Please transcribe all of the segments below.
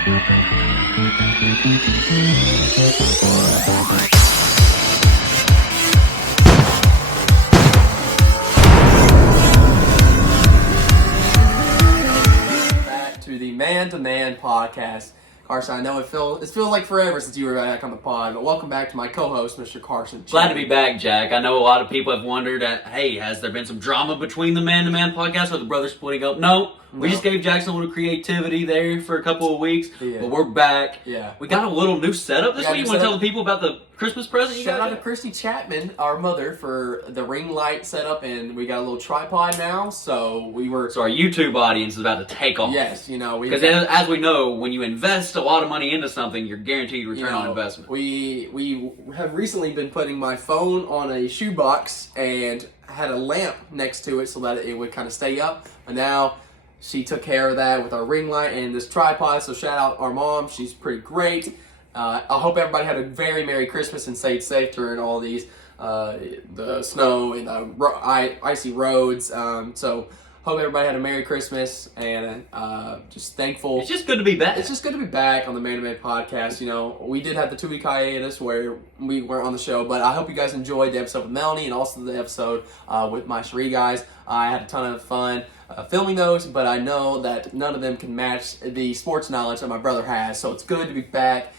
Back to the Man2Man podcast. Carson, I know it feels like forever since you were back on the pod, but welcome back to my co-host, Mr. Carson. Glad to be back, Jack. I know a lot of people have wondered, hey, has there been some drama between the Man2Man podcast or the brothers splitting up? No. We just gave Jackson a little creativity there for a couple of weeks, but we're back. Yeah. We got a little new setup this week. You want to tell the people about the Christmas present you got? Shout out to Christy Chapman, our mother, for the ring light setup, and we got a little tripod now, so our YouTube audience is about to take off. Yes, because as we know, when you invest a lot of money into something, you're guaranteed return on investment. We have recently been putting my phone on a shoebox and had a lamp next to it so that it would kind of stay up, and now she took care of that with our ring light and this tripod, so shout out our mom. She's pretty great. I hope everybody had a very Merry Christmas and stayed safe during all these, the snow and the icy roads. So hope everybody had a Merry Christmas and just thankful. It's just good to be back. It's just good to be back on the Man2Man podcast. We did have the 2-week hiatus where we weren't on the show, but I hope you guys enjoyed the episode with Melanie and also the episode with my Cherie guys. I had a ton of fun filming those, but I know that none of them can match the sports knowledge that my brother has, so it's good to be back.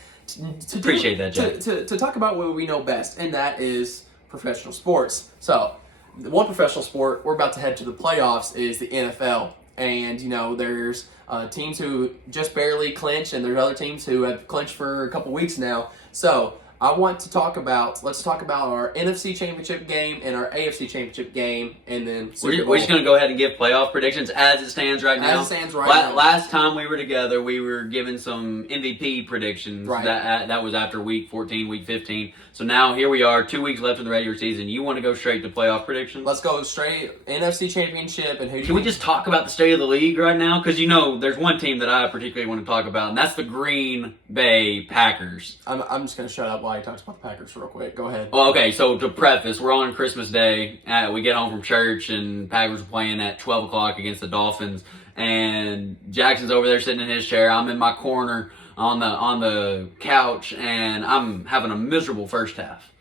Appreciate that, Jack. To talk about what we know best, and that is professional sports. So, the one professional sport we're about to head to the playoffs is the NFL. And, there's teams who just barely clinch, and there's other teams who have clinched for a couple weeks now. So, let's talk about our NFC Championship game and our AFC Championship game, and then we're just going to go ahead and give playoff predictions as it stands right now. As it stands right now. Last time we were together, we were giving some MVP predictions. Right. That was after week 14, week 15. So now here we are, 2 weeks left in the regular season. You want to go straight to playoff predictions? Let's go straight NFC Championship. And Can we just talk about the state of the league right now? Because there's one team that I particularly want to talk about, and that's the Green Bay Packers. I'm just going to shut up while he talks about the Packers real quick. Go ahead. Well, okay, so to preface, we're on Christmas Day. We get home from church, and Packers are playing at 12 o'clock against the Dolphins. And Jackson's over there sitting in his chair. I'm in my corner on the couch, and I'm having a miserable first half.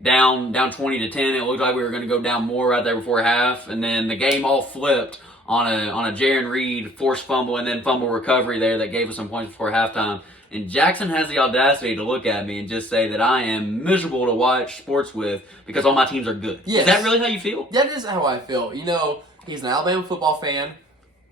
Down 20-10. It looked like we were going to go down more right there before half, and then the game all flipped on a Jaron Reed forced fumble and then fumble recovery there that gave us some points before halftime. And Jackson has the audacity to look at me and just say that I am miserable to watch sports with because all my teams are good. Yes. Is that really how you feel? That is how I feel. He's an Alabama football fan.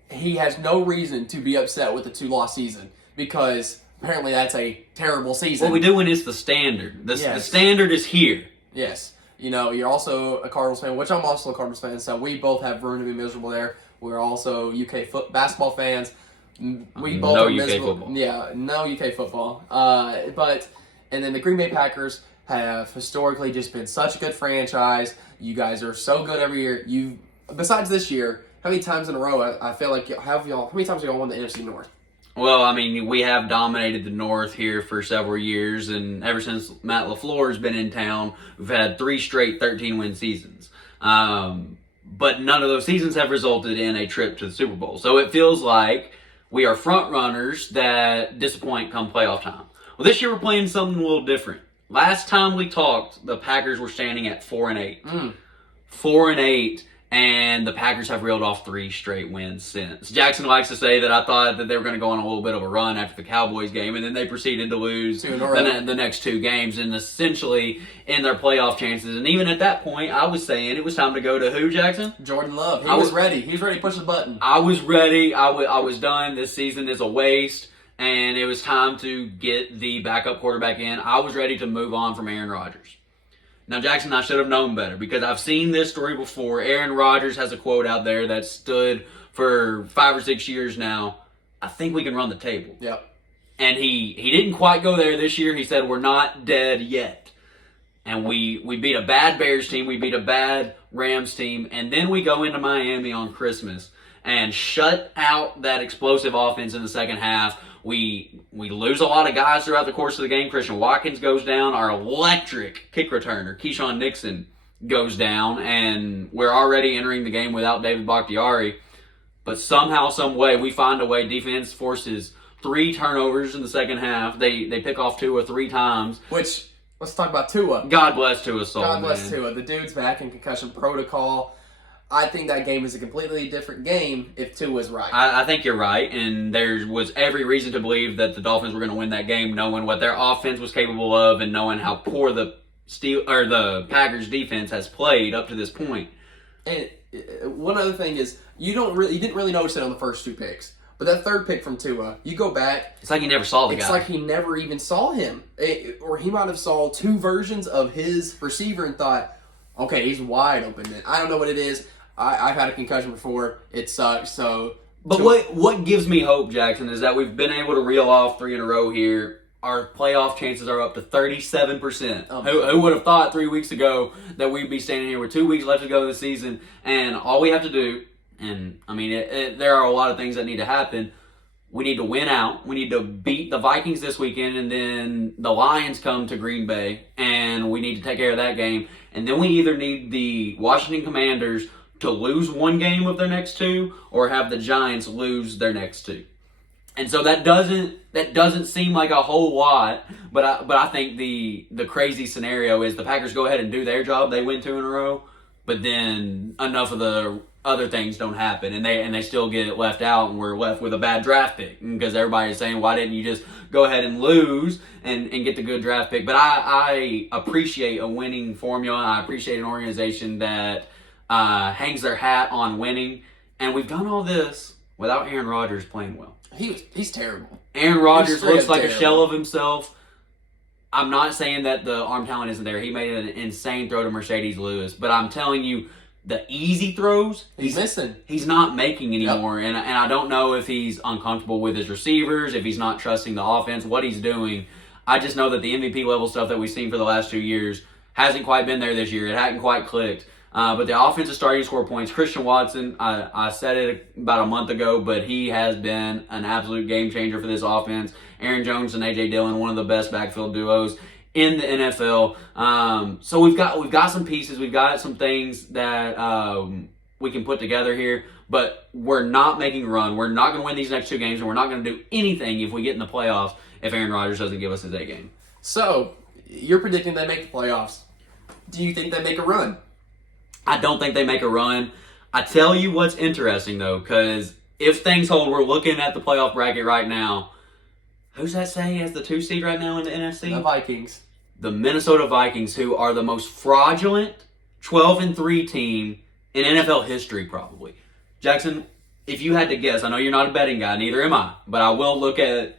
He has no reason to be upset with the 2-loss season because apparently that's a terrible season. What we do when it's the standard. The standard is here. Yes. You're also a Cardinals fan, which I'm also a Cardinals fan, so we both have room to be miserable there. We're also UK basketball fans. We both no are UK miserable. football. Yeah, no UK football. And then the Green Bay Packers have historically just been such a good franchise. You guys are so good every year. Besides this year, how many times in a row I feel like how many times have y'all won the NFC North? Well, we have dominated the North here for several years, and ever since Matt LaFleur has been in town, we've had 3 straight 13-win seasons. But none of those seasons have resulted in a trip to the Super Bowl. So it feels like we are front runners that disappoint come playoff time. Well, this year we're playing something a little different. Last time we talked, the Packers were standing at 4-8. 4-8, and the Packers have reeled off 3 straight wins since. Jackson likes to say that I thought that they were going to go on a little bit of a run after the Cowboys game, and then they proceeded to lose the next 2 games and essentially in their playoff chances. And even at that point, I was saying it was time to go to who, Jackson? Jordan Love. He was ready. He was ready to push the button. I was ready. I was done. This season is a waste, and it was time to get the backup quarterback in. I was ready to move on from Aaron Rodgers. Now, Jackson, I should have known better because I've seen this story before. Aaron Rodgers has a quote out there that stood for 5 or 6 years now. I think we can run the table. Yep. And he didn't quite go there this year. He said, we're not dead yet. And we beat a bad Bears team. We beat a bad Rams team. And then we go into Miami on Christmas and shut out that explosive offense in the second half. We lose a lot of guys throughout the course of the game. Christian Watkins goes down. Our electric kick returner, Keyshawn Nixon, goes down. And we're already entering the game without David Bakhtiari. But somehow, some way, we find a way. Defense forces 3 turnovers in the second half. They pick off Tua 3 times. Which, let's talk about Tua. God bless Tua's soul, God bless man. Tua. The dude's back in concussion protocol. I think that game is a completely different game if Tua's right. I think you're right, and there was every reason to believe that the Dolphins were going to win that game, knowing what their offense was capable of, and knowing how poor the Packers defense has played up to this point. And one other thing is, you didn't really notice it on the first 2 picks, but that third pick from Tua, you go back. It's like he never saw the guy. It's like he never even saw him, or he might have saw 2 versions of his receiver and thought, okay, he's wide open. Then I don't know what it is. I've had a concussion before. It sucks. So, but what gives me hope, Jackson, is that we've been able to reel off 3 in a row here. Our playoff chances are up to 37%. Who would have thought 3 weeks ago that we'd be standing here with 2 weeks left to go this season, and all we have to do, and I mean, there are a lot of things that need to happen. We need to win out. We need to beat the Vikings this weekend, and then the Lions come to Green Bay, and we need to take care of that game. And then we either need the Washington Commanders to lose 1 game of their next 2, or have the Giants lose their next 2. And so that doesn't seem like a whole lot, but I think the crazy scenario is the Packers go ahead and do their job. They win 2 in a row, but then enough of the other things don't happen, and they still get left out, and we're left with a bad draft pick because everybody's saying, why didn't you just go ahead and lose and get the good draft pick? But I appreciate a winning formula. I appreciate an organization that hangs their hat on winning, and we've done all this without Aaron Rodgers playing well. He's terrible. Aaron Rodgers looks like terrible. a shell of himself. I'm not saying that the arm talent isn't there. He made an insane throw to Mercedes Lewis, but I'm telling you, the easy throws he's missing. He's not making anymore, and I don't know if he's uncomfortable with his receivers, if he's not trusting the offense, what he's doing. I just know that the MVP level stuff that we've seen for the last 2 years hasn't quite been there this year. It hadn't quite clicked. But the offense is starting to score points. Christian Watson, I said it about a month ago, but he has been an absolute game changer for this offense. Aaron Jones and A.J. Dillon, one of the best backfield duos in the NFL. So we've got some pieces. We've got some things that we can put together here, but we're not making a run. We're not going to win these next 2 games, and we're not going to do anything if we get in the playoffs if Aaron Rodgers doesn't give us his A game. So, you're predicting they make the playoffs. Do you think they make a run? I don't think they make a run. I tell you what's interesting, though, because if things hold, we're looking at the playoff bracket right now. Who's that saying as the 2 seed right now in the NFC? The Vikings. The Minnesota Vikings, who are the most fraudulent 12-3 team in NFL history, probably. Jackson, if you had to guess, I know you're not a betting guy, neither am I, but I will look at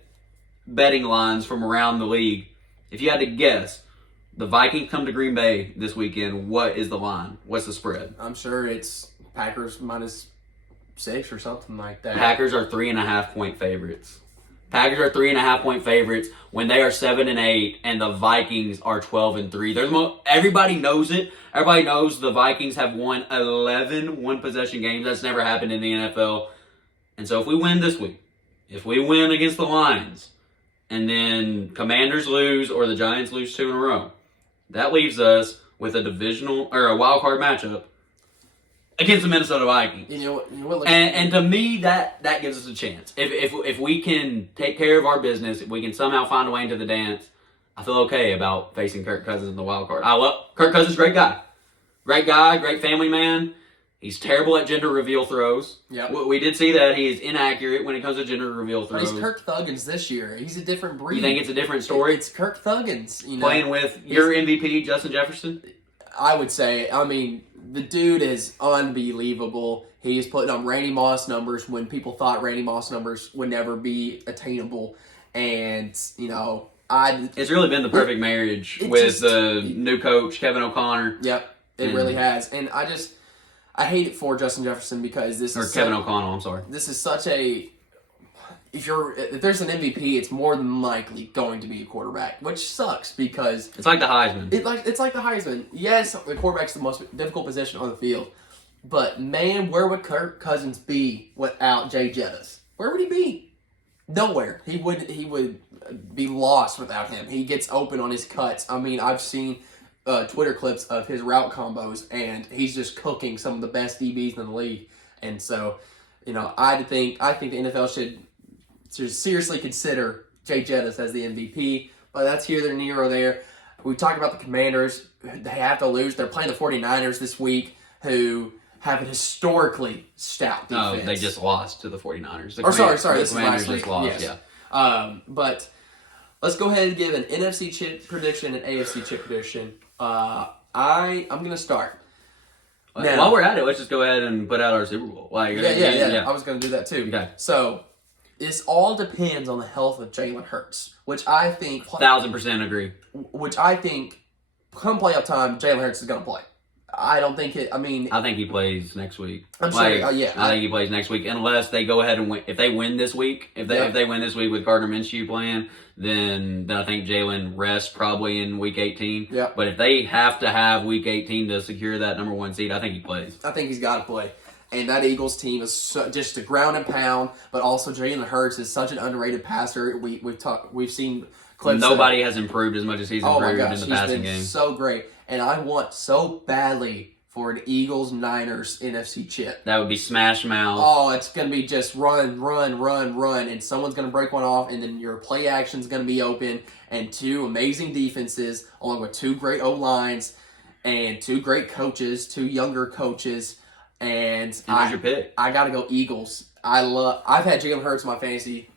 betting lines from around the league. If you had to guess, the Vikings come to Green Bay this weekend, what is the line? What's the spread? I'm sure it's Packers -6 or something like that. Packers are 3.5-point favorites. Packers are 3.5-point favorites when they are 7-8, and the Vikings are 12-3. Everybody knows it. Everybody knows the Vikings have won 11 one-possession games. That's never happened in the NFL. And so if we win this week, if we win against the Lions, and then Commanders lose or the Giants lose 2 in a row, that leaves us with a divisional or a wild card matchup against the Minnesota Vikings. You know what and to me, that gives us a chance. If we can take care of our business, if we can somehow find a way into the dance, I feel okay about facing Kirk Cousins in the wild card. I love Kirk Cousins, great guy, great family man. He's terrible at gender reveal throws. Yep. We did see that he is inaccurate when it comes to gender reveal throws. But he's Kirk Thuggins this year. He's a different breed. You think it's a different story? It's Kirk Thuggins. You know, playing with your MVP, Justin Jefferson? I would say, I mean, the dude is unbelievable. He's putting up Randy Moss numbers when people thought Randy Moss numbers would never be attainable. And, you know, it's really been the perfect marriage with the new coach, Kevin O'Connor. Yep, it really has. And I hate it for Justin Jefferson because this is Kevin O'Connell, I'm sorry. This is such a if there's an MVP, it's more than likely going to be a quarterback, which sucks because it's like the Heisman. It's like the Heisman. Yes, the quarterback's the most difficult position on the field, but man, where would Kirk Cousins be without Jay Jettis? Where would he be? Nowhere. He would be lost without him. He gets open on his cuts. I mean, I've seen Twitter clips of his route combos, and he's just cooking some of the best DBs in the league. And so, you know, I think the NFL should to seriously consider Jay Jettis as the MVP. But that's near or there. We talked about the Commanders. They have to lose. They're playing the 49ers this week, who have a historically stout defense. Oh, they just lost to the 49ers. Sorry. This is last week. Just lost, yes. yeah. But let's go ahead and give an NFC chip prediction and AFC chip prediction. I'm going to start. Now, while we're at it, let's just go ahead and put out our Super Bowl. Yeah. I was going to do that too. Okay. So, this all depends on the health of Jalen Hurts, which I think... 1,000% agree. Which I think, come playoff time, Jalen Hurts is going to play. I don't think it... I think he plays next week. I'm sure, yeah. I think he plays next week, unless they go ahead and win. If they win this week, if they win this week with Gardner Minshew playing, then I think Jalen rests probably in Week 18. Yeah. But if they have to have Week 18 to secure that number 1 seed, I think he plays. I think he's got to play. And that Eagles team is just a ground and pound, but also Jalen Hurts is such an underrated passer. We've seen clips. Nobody has improved as much as he's improved in the passing game. So great. And I want so badly for an Eagles-Niners NFC chip. That would be smash mouth. Oh, it's going to be just run, and someone's going to break one off, and then your play action's going to be open, and 2 amazing defenses, along with 2 great O-lines, and 2 great coaches, 2 younger coaches, and who's your pick? I got to go Eagles. I've had Jalen Hurts on my fantasy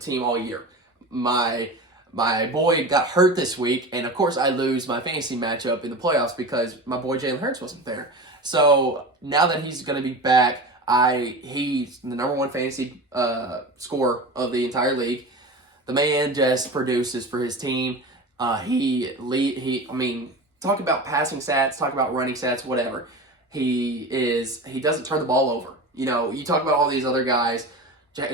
team all year. My boy got hurt this week, and of course I lose my fantasy matchup in the playoffs because my boy Jalen Hurts wasn't there. So now that he's going to be back, he's the number 1 fantasy scorer of the entire league. The man just produces for his team. Talk about passing stats, talk about running stats, whatever. He doesn't turn the ball over. You talk about all these other guys.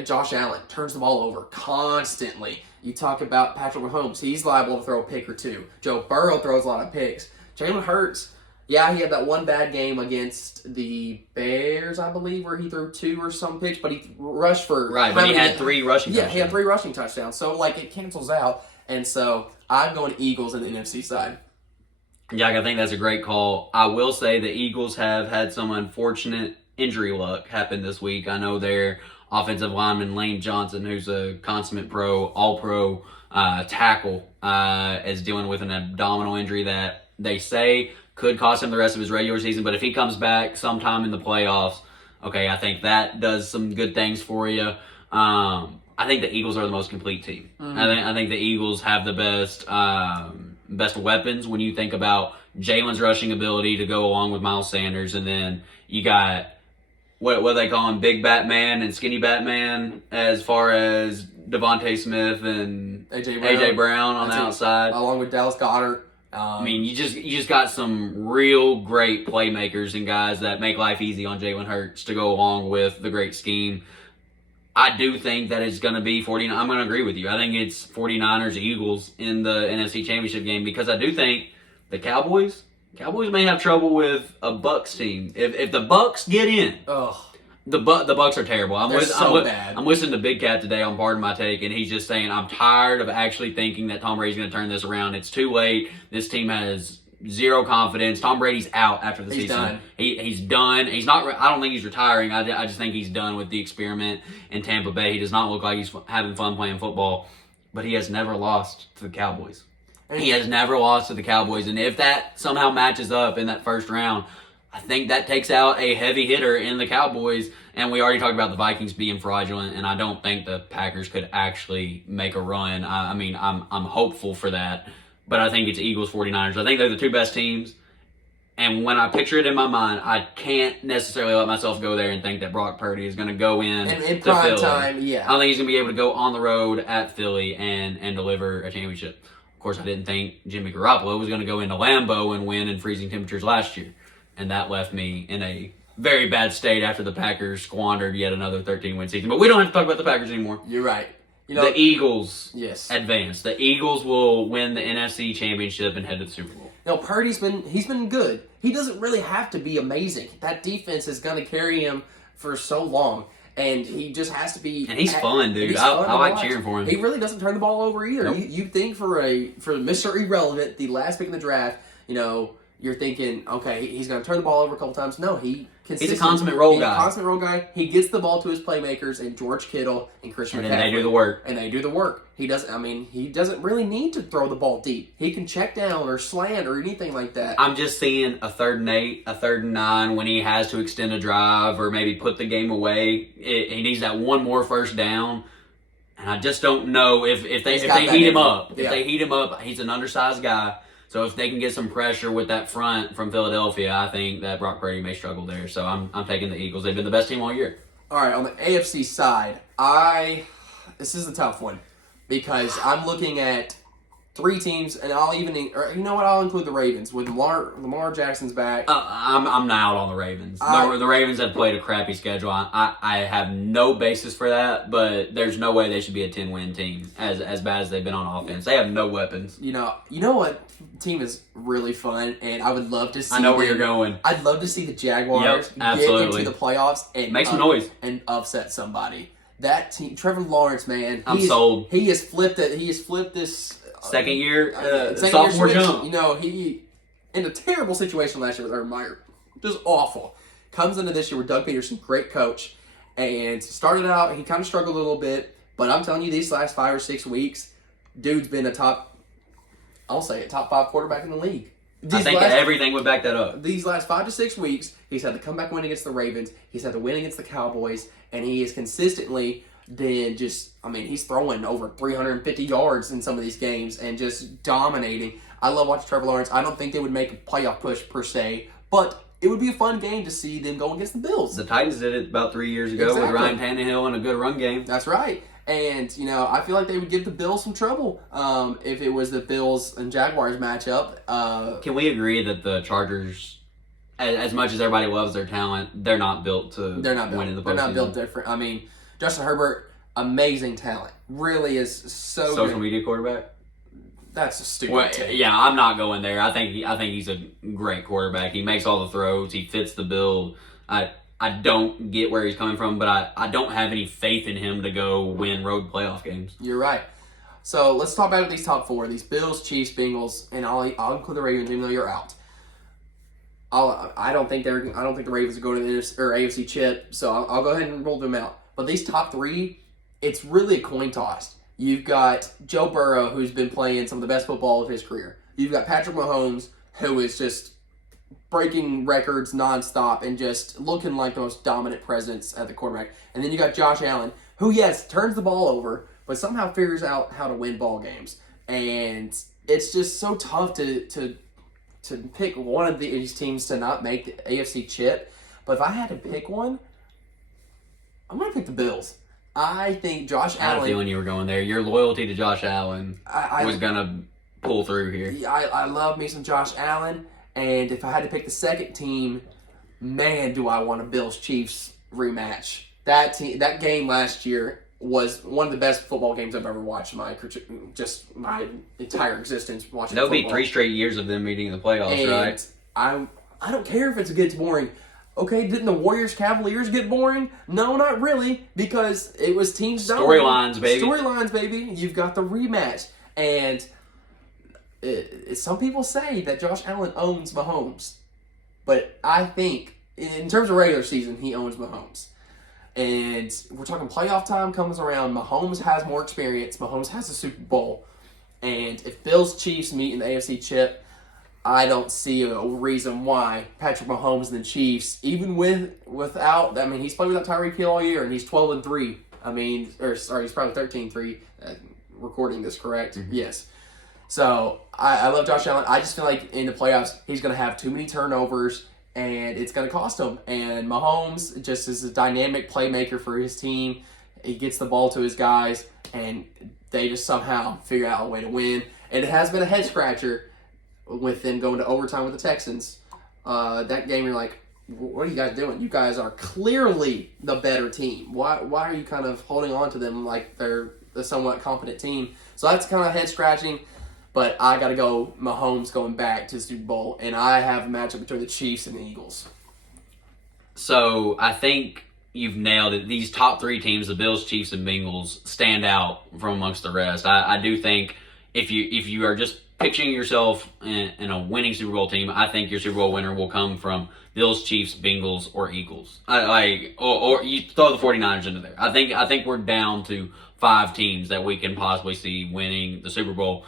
Josh Allen turns the ball over constantly. You talk about Patrick Mahomes. He's liable to throw a pick or 2. Joe Burrow throws a lot of picks. Jalen Hurts, he had that one bad game against the Bears, I believe, where he threw 2 or some picks, but he rushed for... Right, but he had 3 rushing touchdowns. Yeah, he had 3 rushing touchdowns. So, it cancels out. And so, I'm going Eagles on the NFC side. Yeah, I think that's a great call. I will say the Eagles have had some unfortunate injury luck happen this week. I know their offensive lineman Lane Johnson, who's a consummate pro, all-pro tackle, is dealing with an abdominal injury that they say could cost him the rest of his regular season. But if he comes back sometime in the playoffs, okay, I think that does some good things for you. I think the Eagles are the most complete team. Mm-hmm. I think the Eagles have the best weapons when you think about Jalen's rushing ability to go along with Miles Sanders, and then you got what they call him, Big Batman and Skinny Batman, as far as Devontae Smith and AJ Brown on the outside, along with Dallas Goedert. You just got some real great playmakers and guys that make life easy on Jalen Hurts to go along with the great scheme. I do think that it's going to be 49. I'm going to agree with you. I think it's 49ers Eagles in the NFC Championship game, because I do think the Cowboys may have trouble with a Bucs team. If the Bucs get in, the Bucs are terrible. Bad. I'm listening to Big Cat today on Pardon My Take, and he's just saying, I'm tired of actually thinking that Tom Brady's going to turn this around. It's too late. This team has zero confidence. Tom Brady's out after the season. Done. He's done. He's not. I don't think he's retiring. I just think he's done with the experiment in Tampa Bay. He does not look like he's having fun playing football. But he has never lost to the Cowboys. He has never lost to the Cowboys. And if that somehow matches up in that first round, I think that takes out a heavy hitter in the Cowboys. And we already talked about the Vikings being fraudulent, and I don't think the Packers could actually make a run. I'm hopeful for that. But I think it's Eagles, 49ers. I think they're the 2 best teams. And when I picture it in my mind, I can't necessarily let myself go there and think that Brock Purdy is going to go in to prime Philly. Time, yeah. I don't think he's going to be able to go on the road at Philly and deliver a championship. Of course, I didn't think Jimmy Garoppolo was going to go into Lambeau and win in freezing temperatures last year. And that left me in a very bad state after the Packers squandered yet another 13-win season. But we don't have to talk about the Packers anymore. You're right. The Eagles advance. The Eagles will win the NFC Championship and head to the Super Bowl. Purdy's been good. He doesn't really have to be amazing. That defense is going to carry him for so long, and he just has to be. And he's fun, dude. I like cheering for him. He really doesn't turn the ball over either. Nope. You think for Mr. Irrelevant, the last pick in the draft, you're thinking, okay, he's going to turn the ball over a couple times. No, he's a consummate role guy. He's a consummate role guy. He gets the ball to his playmakers and George Kittle and Christian McCaffrey. And then they do the work. And they do the work. He doesn't really need to throw the ball deep. He can check down or slant or anything like that. I'm just seeing a 3rd and 8, a 3rd and 9 when he has to extend a drive or maybe put the game away. He needs that one more first down. And I just don't know if they heat him up. If they heat him up, he's an undersized guy. So if they can get some pressure with that front from Philadelphia, I think that Brock Purdy may struggle there. So I'm taking the Eagles. They've been the best team all year. All right, on the AFC side, this is a tough one because I'm looking at 3 teams, and I'll include the Ravens with Lamar Jackson's back. I'm out on the Ravens. The Ravens have played a crappy schedule. I have no basis for that, but there's no way they should be a 10-win team as bad as they've been on offense. They have no weapons. You know what team is really fun, and I would love to see. I know where you're going. I'd love to see the Jaguars get into the playoffs and make some noise and upset somebody. That team, Trevor Lawrence, man, I'm sold. He has flipped it. He has flipped this. Second year sophomore jump. You know, he in a terrible situation last year with Urban Meyer, just awful. Comes into this year with Doug Peterson, great coach, and started out. He kind of struggled a little bit, but I'm telling you, these last 5 or 6 weeks, dude's been a top 5 quarterback in the league. I think everything would back that up. These last 5 to 6 weeks, he's had the comeback win against the Ravens. He's had the win against the Cowboys, and he is consistently. Then he's throwing over 350 yards in some of these games and just dominating. I love watching Trevor Lawrence. I don't think they would make a playoff push per se, but it would be a fun game to see them go against the Bills. The Titans did it about 3 years ago with Ryan Tannehill and a good run game. That's right. And, I feel like they would give the Bills some trouble if it was the Bills and Jaguars matchup. Can we agree that the Chargers, as much as everybody loves their talent, they're not built to win in the postseason? They're not built different. Justin Herbert, amazing talent. Really is so social media quarterback. That's a stupid take. Yeah, I'm not going there. I think he's a great quarterback. He makes all the throws. He fits the bill. I don't get where he's coming from, but I don't have any faith in him to go win road playoff games. You're right. So let's talk about these top 4: these Bills, Chiefs, Bengals, and I'll include the Ravens, even though you're out. I don't think the Ravens will go to the AFC chip, so I'll go ahead and roll them out. But these top 3, it's really a coin toss. You've got Joe Burrow, who's been playing some of the best football of his career. You've got Patrick Mahomes, who is just breaking records nonstop and just looking like the most dominant presence at the quarterback. And then you got Josh Allen, who, yes, turns the ball over, but somehow figures out how to win ball games. And it's just so tough to pick one of these teams to not make the AFC chip. But if I had to pick one, I'm going to pick the Bills. I think Josh Allen... I had a feeling you were going there. Your loyalty to Josh Allen was going to pull through here. I love me some Josh Allen. And if I had to pick the second team, man, do I want a Bills-Chiefs rematch. That game last year was one of the best football games I've ever watched in my entire existence watching That'll football. Be 3 straight years of them meeting in the playoffs, and right? I don't care if it gets boring. Okay, didn't the Warriors-Cavaliers get boring? No, not really, because it was teams... Storylines, baby. Storylines, baby. You've got the rematch. And some people say that Josh Allen owns Mahomes. But I think, in terms of regular season, he owns Mahomes. And we're talking playoff time comes around. Mahomes has more experience. Mahomes has a Super Bowl. And if Bills-Chiefs meet in the AFC chip, I don't see a reason why Patrick Mahomes and the Chiefs, even without, he's played without Tyreek Hill all year, and he's 12-3. He's probably 13-3. Recording this correct? Mm-hmm. Yes. So I love Josh Allen. I just feel like in the playoffs he's going to have too many turnovers, and it's going to cost him. And Mahomes just is a dynamic playmaker for his team. He gets the ball to his guys, and they just somehow figure out a way to win. And it has been a head scratcher with them going to overtime with the Texans. That game, you're like, what are you guys doing? You guys are clearly the better team. Why are you kind of holding on to them like they're a somewhat competent team? So that's kind of head scratching. But I got to go Mahomes going back to the Super Bowl, and I have a matchup between the Chiefs and the Eagles. So I think you've nailed it. These top 3 teams, the Bills, Chiefs, and Bengals, stand out from amongst the rest. I do think if you are just picturing yourself in a winning Super Bowl team, I think your Super Bowl winner will come from Bills, Chiefs, Bengals, or Eagles. Or you throw the 49ers into there. I think we're down to 5 teams that we can possibly see winning the Super Bowl.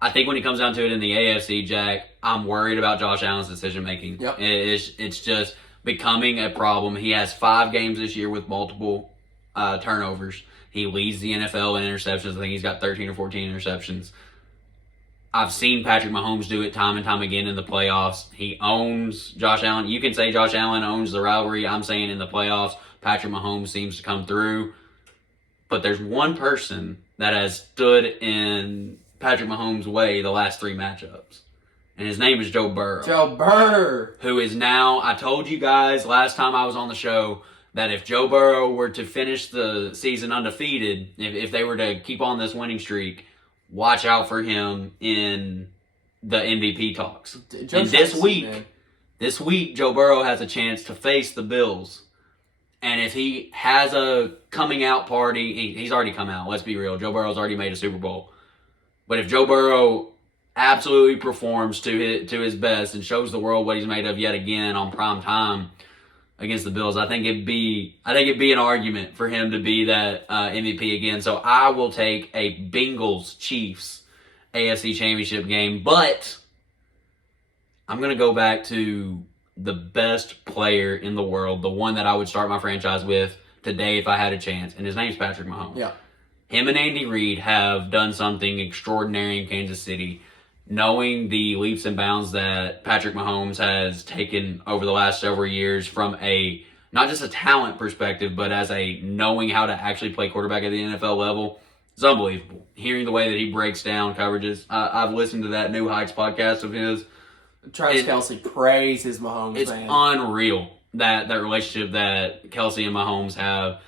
I think when it comes down to it in the AFC, Jack, I'm worried about Josh Allen's decision making. Yep. It's just becoming a problem. He has 5 games this year with multiple turnovers. He leads the NFL in interceptions. I think he's got 13 or 14 interceptions. I've seen Patrick Mahomes do it time and time again in the playoffs. He owns Josh Allen. You can say Josh Allen owns the rivalry. I'm saying in the playoffs, Patrick Mahomes seems to come through. But there's one person that has stood in Patrick Mahomes' way the last 3 matchups. And his name is Joe Burrow. Joe Burrow. Who is now, I told you guys last time I was on the show that if Joe Burrow were to finish the season undefeated, if they were to keep on this winning streak, watch out for him in the MVP talks. And this week, Joe Burrow has a chance to face the Bills. And if he has a coming out party, he's already come out, let's be real. Joe Burrow's already made a Super Bowl. But if Joe Burrow absolutely performs to his best and shows the world what he's made of yet again on prime time against the Bills, I think it'd be an argument for him to be that MVP again. So I will take a Bengals Chiefs AFC Championship game, but I'm gonna go back to the best player in the world, the one that I would start my franchise with today if I had a chance, and his name's Patrick Mahomes. Yeah. Him and Andy Reid have done something extraordinary in Kansas City. Knowing the leaps and bounds that Patrick Mahomes has taken over the last several years from a, not just a talent perspective, but as a knowing how to actually play quarterback at the NFL level, it's unbelievable. Hearing the way that he breaks down coverages. I've listened to that New Heights podcast of his. Travis Kelce praises Mahomes, it's man. Unreal, that relationship that Kelce and Mahomes have.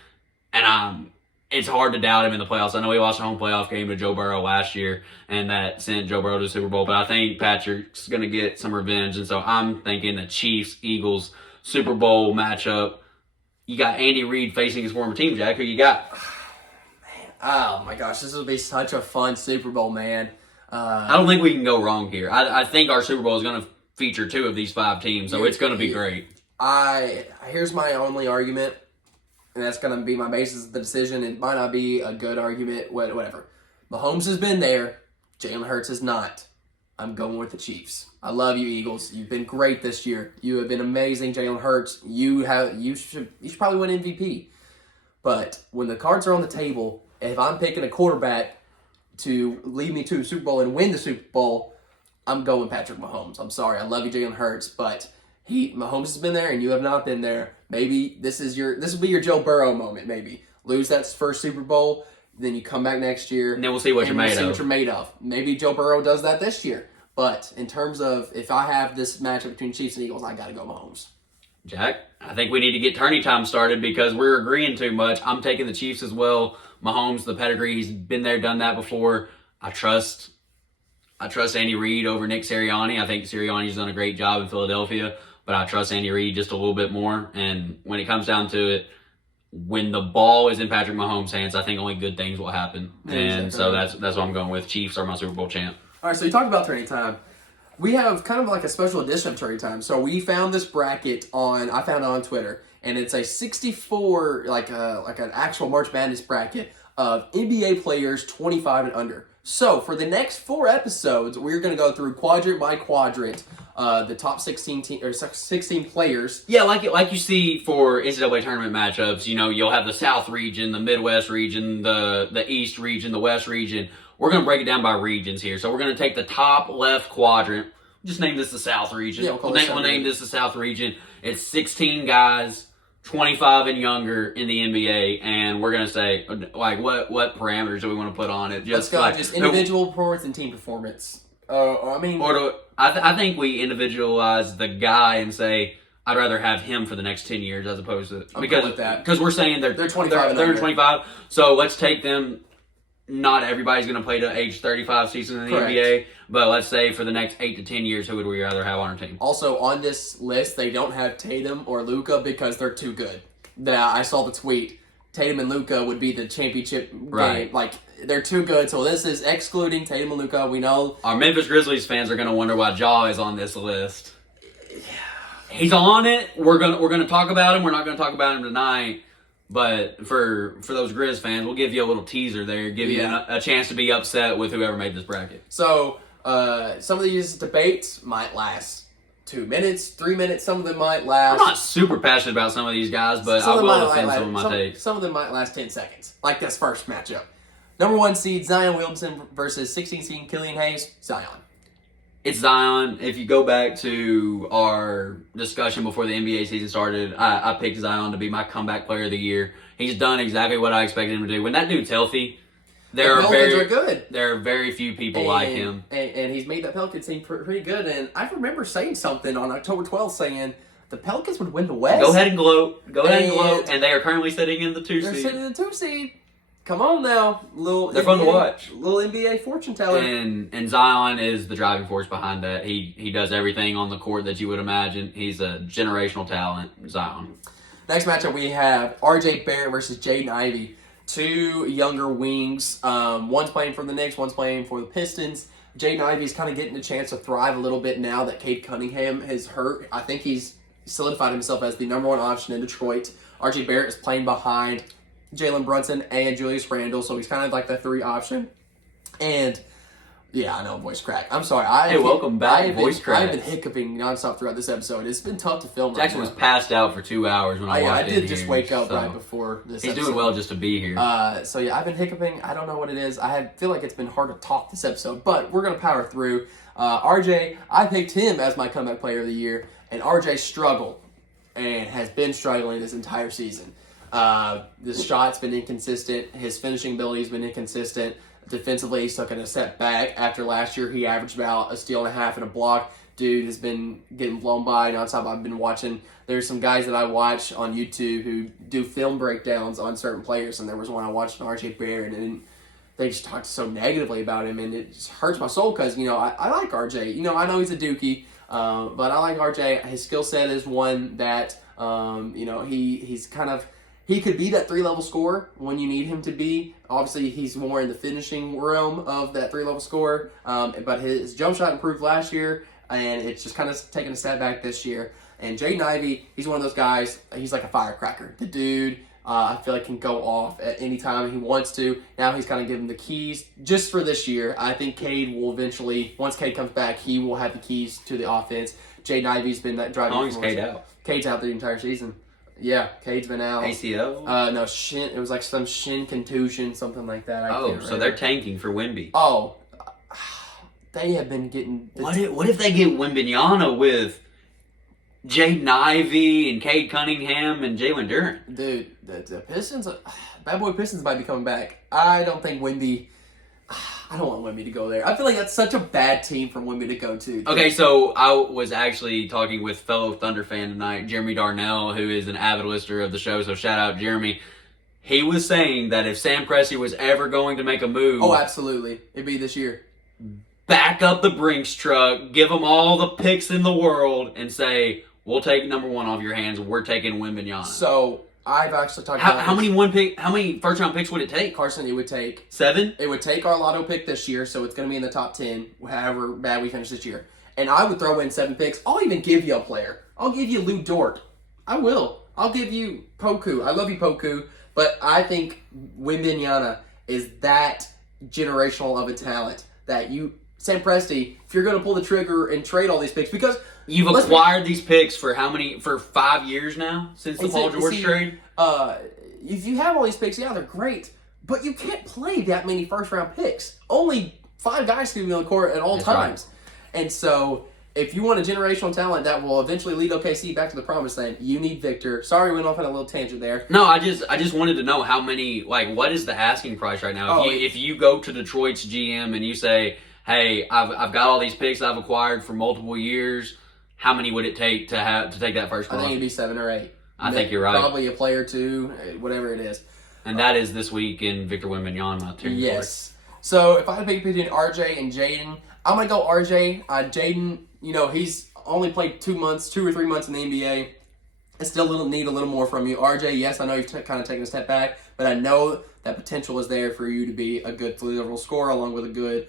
And it's hard to doubt him in the playoffs. I know he lost a home playoff game to Joe Burrow last year, and that sent Joe Burrow to the Super Bowl. But I think Patrick's going to get some revenge, and so I'm thinking the Chiefs-Eagles Super Bowl matchup. You got Andy Reid facing his former team, Jack. Who you got? Oh, my gosh. This will be such a fun Super Bowl, man. I don't think we can go wrong here. I think our Super Bowl is going to feature 2 of these 5 teams, so it's going to be great. Here's my only argument. And that's going to be my basis of the decision. It might not be a good argument, whatever. Mahomes has been there. Jalen Hurts is not. I'm going with the Chiefs. I love you, Eagles. You've been great this year. You have been amazing, Jalen Hurts. You should probably win MVP. But when the cards are on the table, if I'm picking a quarterback to lead me to the Super Bowl and win the Super Bowl, I'm going Patrick Mahomes. I'm sorry. I love you, Jalen Hurts, but Mahomes has been there and you have not been there. Maybe this will be your Joe Burrow moment. Maybe lose that first Super Bowl, then you come back next year, and then we'll see what you're made of. Maybe Joe Burrow does that this year. But in terms of if I have this matchup between Chiefs and Eagles, I got to go Mahomes. Jack, I think we need to get tourney time started because we're agreeing too much. I'm taking the Chiefs as well. Mahomes, the pedigree, he's been there, done that before. I trust Andy Reid over Nick Sirianni. I think Sirianni's done a great job in Philadelphia, but I trust Andy Reid just a little bit more. And when it comes down to it, when the ball is in Patrick Mahomes' hands, I think only good things will happen. Yeah, and so that's what I'm going with. Chiefs are my Super Bowl champ. All right, so you talked about tourney time. We have kind of like a special edition of tourney time. So we found this bracket I found it on Twitter, and it's a 64, like an actual March Madness bracket of NBA players 25 and under. So for the next 4 episodes, we're going to go through quadrant by quadrant, the top 16 players. Yeah, like you see for NCAA tournament matchups, you'll have the South region, the Midwest region, the East region, the West region. We're going to break it down by regions here. So we're going to take the top left quadrant. Just name this the South region. Yeah, we'll name this the South region. It's 16 guys, 25 and younger in the NBA, and we're going to say, like, what parameters do we want to put on it? Let's go. Just individual performance and team performance. I think we individualize the guy and say, I'd rather have him for the next 10 years as opposed to... Because we're saying they're 25. They're 25. So let's take them... Not everybody's going to play to age 35 season in the NBA, but let's say for the next 8 to 10 years, who would we rather have on our team? Also, on this list, they don't have Tatum or Luka because they're too good. I saw the tweet. Tatum and Luka would be the championship game. Like, they're too good. So this is excluding Tatum and Luka. We know Our Memphis Grizzlies fans are gonna wonder why Jaw is on this list. He's on it. We're gonna talk about him. We're not gonna talk about him tonight. But for those Grizz fans, we'll give you a little teaser there. Give you a chance to be upset with whoever made this bracket. So some of these debates might last 2 minutes, 3 minutes. Some of them might last. I'm not super passionate about some of these guys, but I will defend some of my takes. Some of them might last 10 seconds, like this first matchup. Number 1 seed Zion Williamson versus 16 seed Killian Hayes. Zion. It's Zion. If you go back to our discussion before the NBA season started, I picked Zion to be my comeback player of the year. He's done exactly what I expected him to do. When that dude's healthy, there are very few people like him. And he's made that Pelicans team pretty good. And I remember saying something on October 12th saying the Pelicans would win the West. Go ahead and gloat. And they are currently sitting in the 2 seed. They're sitting in the 2 seed. Come on now, they're fun to watch. Little NBA fortune teller. And Zion is the driving force behind that. He does everything on the court that you would imagine. He's a generational talent, Zion. Next matchup we have R.J. Barrett versus Jaden Ivey. 2 younger wings. One's playing for the Knicks, one's playing for the Pistons. Jaden Ivey's kind of getting a chance to thrive a little bit now that Cade Cunningham has hurt. I think he's solidified himself as the number 1 option in Detroit. R.J. Barrett is playing behind Jalen Brunson and Julius Randle, so he's kind of like the 3 option. And yeah, I know, voice crack. I'm sorry. Welcome back, voice crack. I've been hiccuping nonstop throughout this episode. It's been tough to film. Jackson was passed out for 2 hours when I watched it. I did just wake up right before this He's episode. doing well just to be here. So yeah, I've been hiccuping. I don't know what it is. Feel like it's been hard to talk this episode, but we're going to power through. RJ, I picked him as my comeback player of the year, and RJ struggled and has been struggling this entire season. The shot's been inconsistent. His finishing ability's been inconsistent. Defensively, he's taken a step back. After last year, he averaged about a steal and a half and a block. Dude has been getting blown by nonstop. I've been watching. There's some guys that I watch on YouTube who do film breakdowns on certain players, and there was one I watched on RJ Barrett, and they just talked so negatively about him, and it just hurts my soul because, I like RJ. I know he's a dookie, but I like RJ. His skill set is one that, he's kind of... He could be that 3-level scorer when you need him to be. Obviously, he's more in the finishing realm of that 3-level scorer. But his jump shot improved last year, and it's just kind of taking a step back this year. And Jaden Ivey, he's one of those guys. He's like a firecracker. The dude, I feel like, can go off at any time he wants to. Now he's kind of given the keys just for this year. I think Cade will eventually, once Cade comes back, he will have the keys to the offense. Jaden Ivey's been that driving. How long is Cade out? Cade's out the entire season. Yeah, Cade's been out. ACL? No, shin. It was like some shin contusion, something like that. So they're tanking for Wemby. Oh, they have been getting... What if they get Wembenyama with Jaden Ivey and Cade Cunningham and Jalen Duren? Dude, the Pistons... Bad boy Pistons might be coming back. I don't think Wemby... I don't want Wemby to go there. I feel like that's such a bad team for Wemby to go to. Dude. Okay, so I was actually talking with fellow Thunder fan tonight, Jeremy Darnell, who is an avid listener of the show, so shout out Jeremy. He was saying that if Sam Presti was ever going to make a move... Oh, absolutely. It'd be this year. Back up the Brinks truck, give them all the picks in the world, and say, we'll take number 1 off your hands, we're taking Wembenyama. So... I've actually talked about how many first round picks would it take? Carson, it would take 7. It would take our lotto pick this year, so it's going to be in the top 10, however bad we finish this year. And I would throw in 7 picks. I'll even give you a player. I'll give you Lou Dort. I will. I'll give you Poku. I love you, Poku, but I think Wembanyama is that generational of a talent that Sam Presti, if you're going to pull the trigger and trade all these picks, because you've acquired these picks for how many? For 5 years now since the Paul George trade. If you have all these picks, yeah, they're great, but you can't play that many first round picks. Only 5 guys can be on the court at all times, right. And so if you want a generational talent that will eventually lead OKC back to the promised land, you need Victor. Sorry, we went off on a little tangent there. No, I just wanted to know how many. Like, what is the asking price right now? If you go to Detroit's GM and you say, hey, I've got all these picks I've acquired for multiple years. How many would it take to take that first one? I think it'd be 7 or 8. I think you're right. Probably a player or 2, whatever it is. And that is this week in Victor Wembanyama. Yes. So if I had to pick between RJ and Jaden, I'm gonna go RJ. Jaden, he's only played 2 or 3 months in the NBA. I still need a little more from you. RJ, yes, I know you've kind of taken a step back, but I know that potential is there for you to be a good three-level scorer along with a good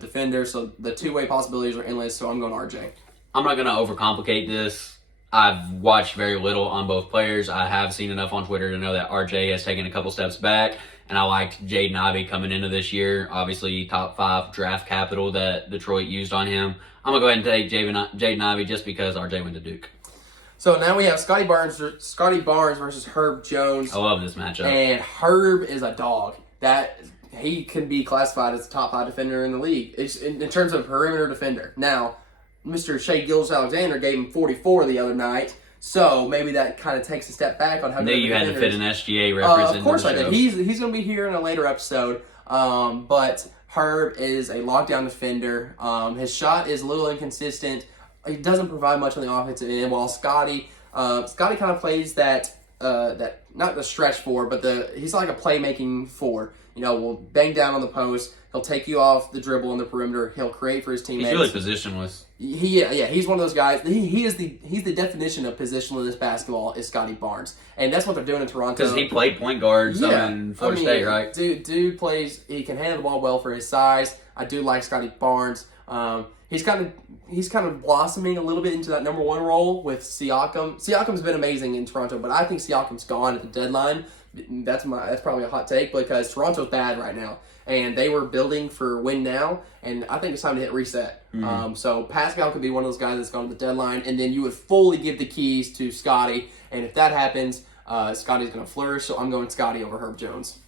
defender. So the two-way possibilities are endless. So I'm going RJ. I'm not going to overcomplicate this. I've watched very little on both players. I have seen enough on Twitter to know that RJ has taken a couple steps back, and I liked Jaden Ivey coming into this year. Obviously, top 5 draft capital that Detroit used on him. I'm going to go ahead and take Jaden Ivey just because RJ went to Duke. So now we have Scotty Barnes versus Herb Jones. I love this matchup. And Herb is a dog. That he can be classified as a top 5 defender in the league. It's in terms of perimeter defender. Now, Mr. Shea Gilgeous-Alexander gave him 44 the other night, so maybe that kind of takes a step back on how. Knew you had to fit an SGA reference in. Of course I did. He's going to be here in a later episode, but Herb is a lockdown defender. His shot is a little inconsistent. He doesn't provide much on the offensive end, while Scotty kind of plays that not the stretch four, but he's like a playmaking four. Will bang down on the post. He'll take you off the dribble on the perimeter. He'll create for his teammates. He's really positionless. He's one of those guys. He's the definition of positionless basketball is Scotty Barnes, and that's what they're doing in Toronto. Because he played point guard in Florida State, right? Dude plays. He can handle the ball well for his size. I do like Scotty Barnes. He's kind of blossoming a little bit into that number 1 role with Siakam. Siakam's been amazing in Toronto, but I think Siakam's gone at the deadline. That's probably a hot take because Toronto's bad right now, and they were building for win now, and I think it's time to hit reset. Mm-hmm. So Pascal could be one of those guys that's gone to the deadline, and then you would fully give the keys to Scotty, and if that happens, Scotty's going to flourish. So I'm going Scotty over Herb Jones.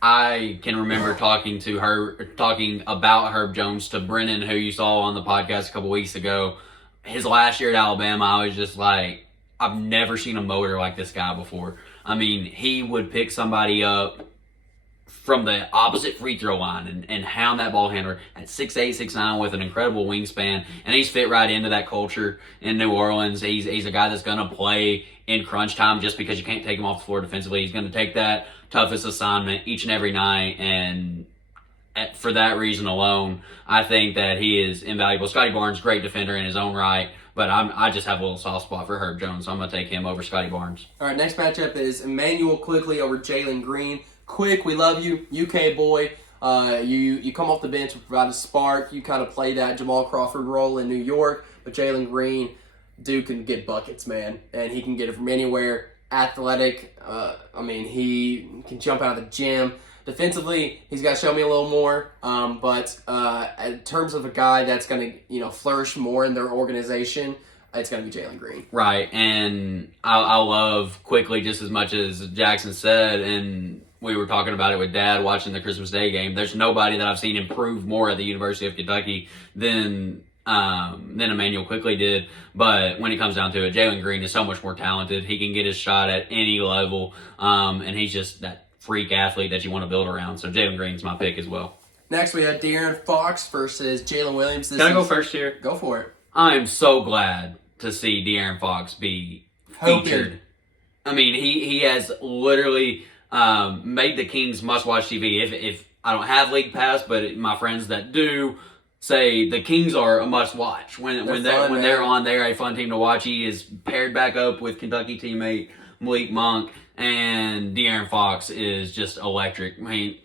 I can remember talking about Herb Jones to Brennan, who you saw on the podcast a couple weeks ago. His last year at Alabama, I was just like, I've never seen a motor like this guy before. I mean, he would pick somebody up from the opposite free throw line and hound that ball handler at 6'8", 6'9", with an incredible wingspan, and he's fit right into that culture in New Orleans. He's a guy that's going to play in crunch time just because you can't take him off the floor defensively. He's going to take that toughest assignment each and every night, and for that reason alone, I think that he is invaluable. Scotty Barnes, great defender in his own right, but I just have a little soft spot for Herb Jones, so I'm going to take him over Scotty Barnes. All right, next matchup is Emmanuel Quickly over Jalen Green. Quick, we love you, UK boy. You come off the bench and provide a spark. You kind of play that Jamal Crawford role in New York, but Jalen Green, dude can get buckets, man, and he can get it from anywhere. Athletic, he can jump out of the gym. Defensively, he's got to show me a little more, but in terms of a guy that's going to flourish more in their organization, it's going to be Jalen Green. Right, and I love Quickly just as much as Jackson said, and we were talking about it with Dad watching the Christmas Day game. There's nobody that I've seen improve more at the University of Kentucky than Emmanuel Quickly did. But when it comes down to it, Jalen Green is so much more talented. He can get his shot at any level, and he's just that freak athlete that you want to build around. So Jalen Green's my pick as well. Next, we have De'Aaron Fox versus Jalen Williams. Can I go first here? Go for it. I am so glad to see De'Aaron Fox be featured. I mean, he has literally made the Kings must-watch TV. If I don't have League Pass, but my friends that do say the Kings are a must-watch. When they're on, they're a fun team to watch. He is paired back up with Kentucky teammate Malik Monk, and De'Aaron Fox is just electric. I mean,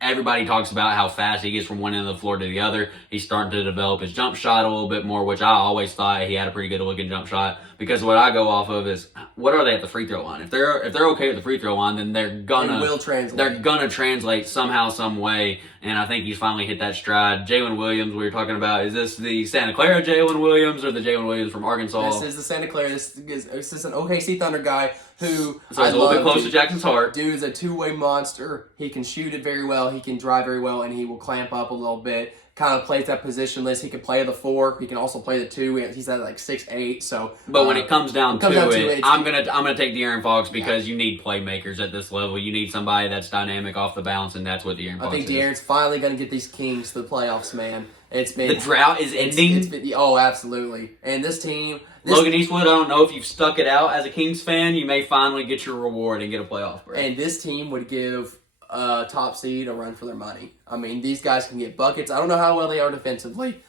everybody talks about how fast he gets from one end of the floor to the other. He's starting to develop his jump shot a little bit more, which I always thought he had a pretty good looking jump shot. Because what I go off of is, what are they at the free throw line? If they're okay at the free throw line, then they're gonna translate somehow, some way. And I think he's finally hit that stride. Jalen Williams, we were talking about, is this the Santa Clara Jalen Williams or the Jalen Williams from Arkansas? This is the Santa Clara. This is an OKC Thunder guy who so it's a little bit close to Jackson's heart. Dude is a two-way monster. He can shoot it very well. He can drive very well, and he will clamp up a little bit. Kind of plays that positionless. He can play the 4. He can also play the 2. He's at like 6'8". So, but when it comes down to it, I'm gonna take De'Aaron Fox because you need playmakers at this level. You need somebody that's dynamic off the bounce, and that's what De'Aaron Fox is. I think De'Aaron's finally gonna get these Kings to the playoffs, man. It's been the drought is ending. Oh, absolutely. And this team, Logan Eastwood. I don't know if you've stuck it out as a Kings fan. You may finally get your reward and get a playoff berth. And this team would give top seed a run for their money. I mean, these guys can get buckets. I don't know how well they are defensively.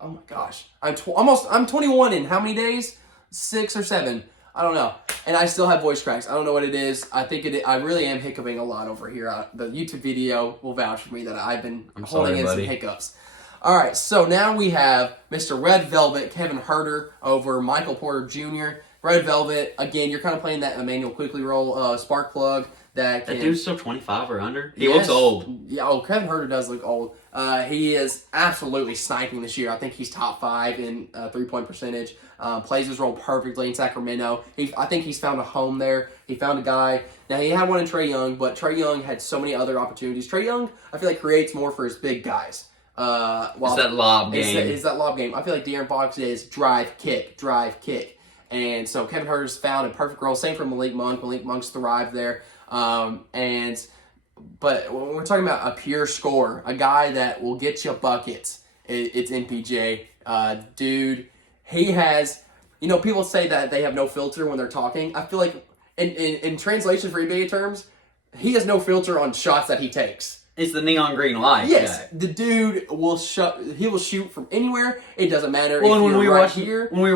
Oh my gosh, I'm 21 in how many days? 6 or 7. I don't know. And I still have voice cracks. I don't know what it is. I think I really am hiccuping a lot over here. The YouTube video will vouch for me that I've been holding in some hiccups. All right, so now we have Mr. Red Velvet, Kevin Herter over Michael Porter Jr. Red Velvet, again, you're kind of playing that Emmanuel Quickly role, spark plug. That dude's still 25 or under? He looks old. Yeah, Kevin Herter does look old. He is absolutely sniping this year. I think he's top 5 in three-point percentage. Plays his role perfectly in Sacramento. I think he's found a home there. He found a guy. Now, he had one in Trae Young, but Trae Young had so many other opportunities. Trae Young, I feel like, creates more for his big guys. It's that lob game. It's that lob game. I feel like De'Aaron Fox is drive, kick. And so Kevin Herter's found a perfect role. Same for Malik Monk. Malik Monk's thrived there. But when we're talking about a pure scorer, a guy that will get you buckets, it's MPJ. Dude, he has, people say that they have no filter when they're talking. I feel like in translation for NBA terms, he has no filter on shots that he takes. It's the neon green light. Yes, the dude will shoot from anywhere. It doesn't matter. Well, if when we were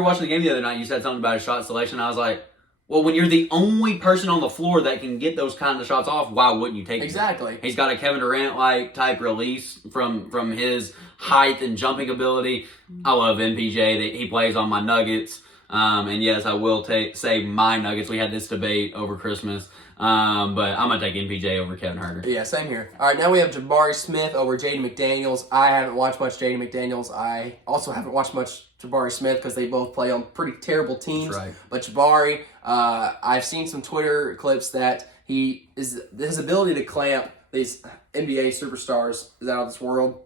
watching the game the other night, you said something about his shot selection. I was like, well, when you're the only person on the floor that can get those kind of shots off, why wouldn't you take them? Exactly. He's got a Kevin Durant-like type release from his height and jumping ability. I love MPJ. That he plays on my Nuggets. And yes, I will say my Nuggets. We had this debate over Christmas. But I'm going to take MPJ over Kevin Herter. Yeah, same here. All right, now we have Jabari Smith over Jaden McDaniels. I haven't watched much Jaden McDaniels. I also haven't watched much Jabari Smith because they both play on pretty terrible teams. That's right. But Jabari, I've seen some Twitter clips that his ability to clamp these NBA superstars is out of this world.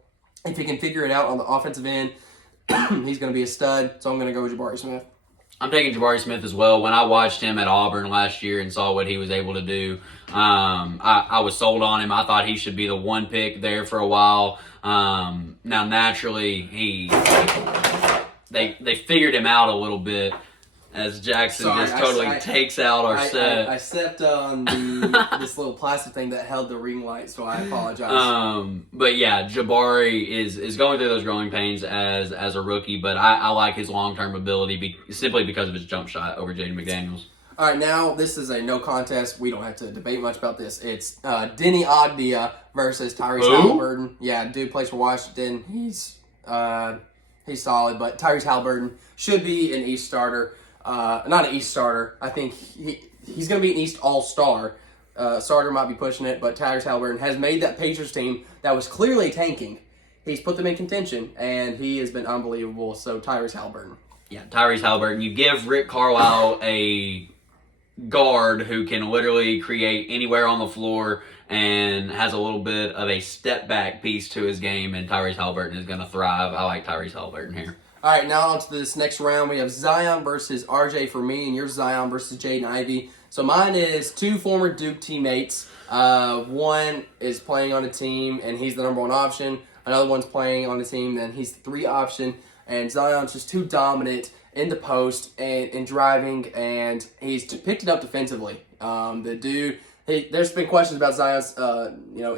If he can figure it out on the offensive end, he's going to be a stud. So I'm going to go with Jabari Smith. I'm taking Jabari Smith as well. When I watched him at Auburn last year and saw what he was able to do, I was sold on him. I thought he should be the one pick there for a while. Now, naturally, they figured him out a little bit as Jackson takes out our set. I stepped on this little plastic thing that held the ring light, so I apologize. But yeah, Jabari is going through those growing pains as a rookie, but I like his long-term ability simply because of his jump shot over Jaden McDaniels. All right, now this is a no contest. We don't have to debate much about this. It's Denny Ogdia versus Tyrese Halliburton. Yeah, dude plays for Washington. He's solid, but Tyrese Halliburton should be an East starter. Not an East starter. I think he's going to be an East All-Star. Starter might be pushing it, but Tyrese Halliburton has made that Pacers team that was clearly tanking. He's put them in contention, and he has been unbelievable. So Tyrese Halliburton. Yeah, Tyrese Halliburton. You give Rick Carlisle a guard who can literally create anywhere on the floor and has a little bit of a step-back piece to his game, and Tyrese Halliburton is going to thrive. I like Tyrese Halliburton here. All right, now on to this next round. We have Zion versus RJ for me, and yours Zion versus Jaden Ivey. So mine is 2 former Duke teammates. One is playing on a team, and he's the number 1 option. Another one's playing on a team, and he's the 3 option. And Zion's just too dominant in the post and driving, and he's picked it up defensively. The dude, there's been questions about Zion's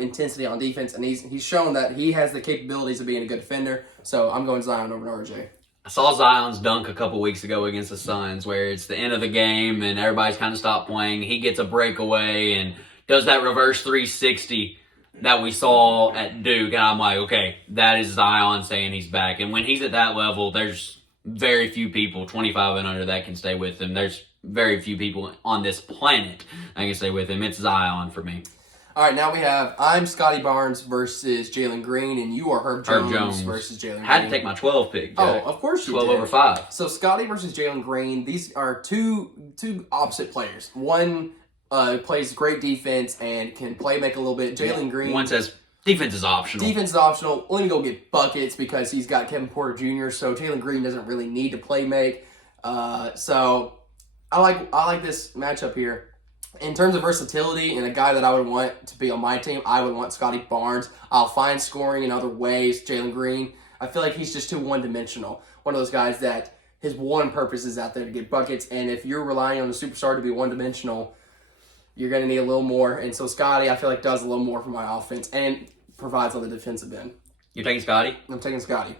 intensity on defense, and he's shown that he has the capabilities of being a good defender. So I'm going Zion over RJ. I saw Zion's dunk a couple weeks ago against the Suns where it's the end of the game and everybody's kind of stopped playing. He gets a breakaway and does that reverse 360 that we saw at Duke. And I'm like, okay, that is Zion saying he's back. And when he's at that level, there's very few people, 25 and under, that can stay with him. There's very few people on this planet that can stay with him. It's Zion for me. All right, now we have I'm Scotty Barnes versus Jalen Green, and you are Herb Jones versus Jalen Green. Had to take my 12 pick, Jack. Oh, of course you 12 did. over 5. So Scotty versus Jalen Green, these are two opposite players. One plays great defense and can make a little bit. Jalen Green. One says defense is optional. Defense is optional. Let me go get buckets because he's got Kevin Porter Jr., so Jalen Green doesn't really need to play make. So I like this matchup here. In terms of versatility and a guy that I would want to be on my team, I would want Scotty Barnes. I'll find scoring in other ways. Jalen Green, I feel like he's just too one-dimensional. One of those guys that his one purpose is out there to get buckets, and if you're relying on a superstar to be one-dimensional, you're going to need a little more. And so Scotty, I feel like, does a little more for my offense and provides on the defensive end. You're taking Scotty? I'm taking Scotty.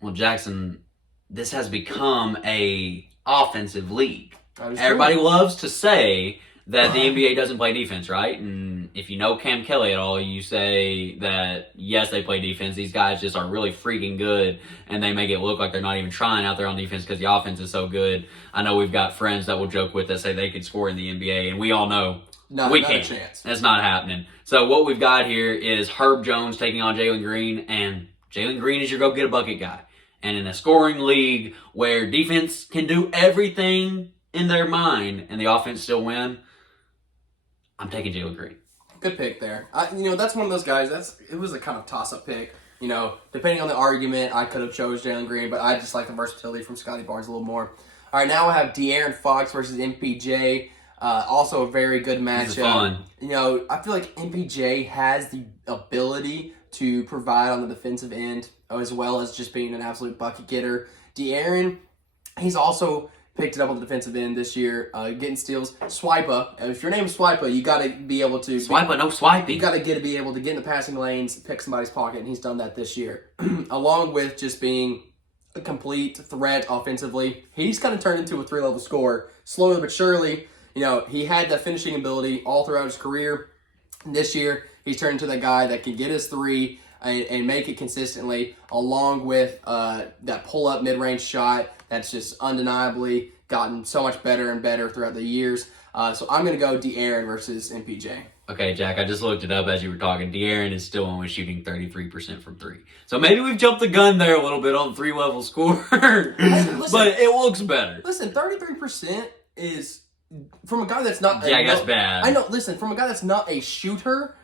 Well, Jackson, this has become a offensive league. Everybody loves to say that the NBA doesn't play defense, right? And if you know Cam Kelly at all, you say that, yes, they play defense. These guys just are really freaking good, and they make it look like they're not even trying out there on defense because the offense is so good. I know we've got friends that will joke with us, say they could score in the NBA, and we all know we can't. A chance. That's not happening. So what we've got here is Herb Jones taking on Jalen Green, and Jalen Green is your go-get-a-bucket guy. And in a scoring league where defense can do everything in their mind and the offense still win, I'm taking Jalen Green. Good pick there. That's one of those guys. It was a kind of toss-up pick. Depending on the argument, I could have chose Jalen Green, but I just like the versatility from Scotty Barnes a little more. All right, now we have De'Aaron Fox versus MPJ. Also a very good matchup. This is fun. I feel like MPJ has the ability to provide on the defensive end as well as just being an absolute bucket getter. De'Aaron, he's also picked it up on the defensive end this year, getting steals. Swiper. If your name is Swiper, you got to be able to... Swiper, no swiping. You got to be able to get in the passing lanes, pick somebody's pocket, and he's done that this year. Along with just being a complete threat offensively. He's kind of turned into a 3-level scorer. Slowly but surely, he had that finishing ability all throughout his career. This year, he's turned into that guy that can get his three and make it consistently, along with that pull-up mid-range shot that's just undeniably gotten so much better and better throughout the years. So I'm going to go De'Aaron versus MPJ. Okay, Jack, I just looked it up as you were talking. De'Aaron is still only shooting 33% from three. So maybe we've jumped the gun there a little bit on 3-level score. But it looks better. Listen, 33% is... From a guy that's not... Yeah, that's bad. I know, listen, from a guy that's not a shooter,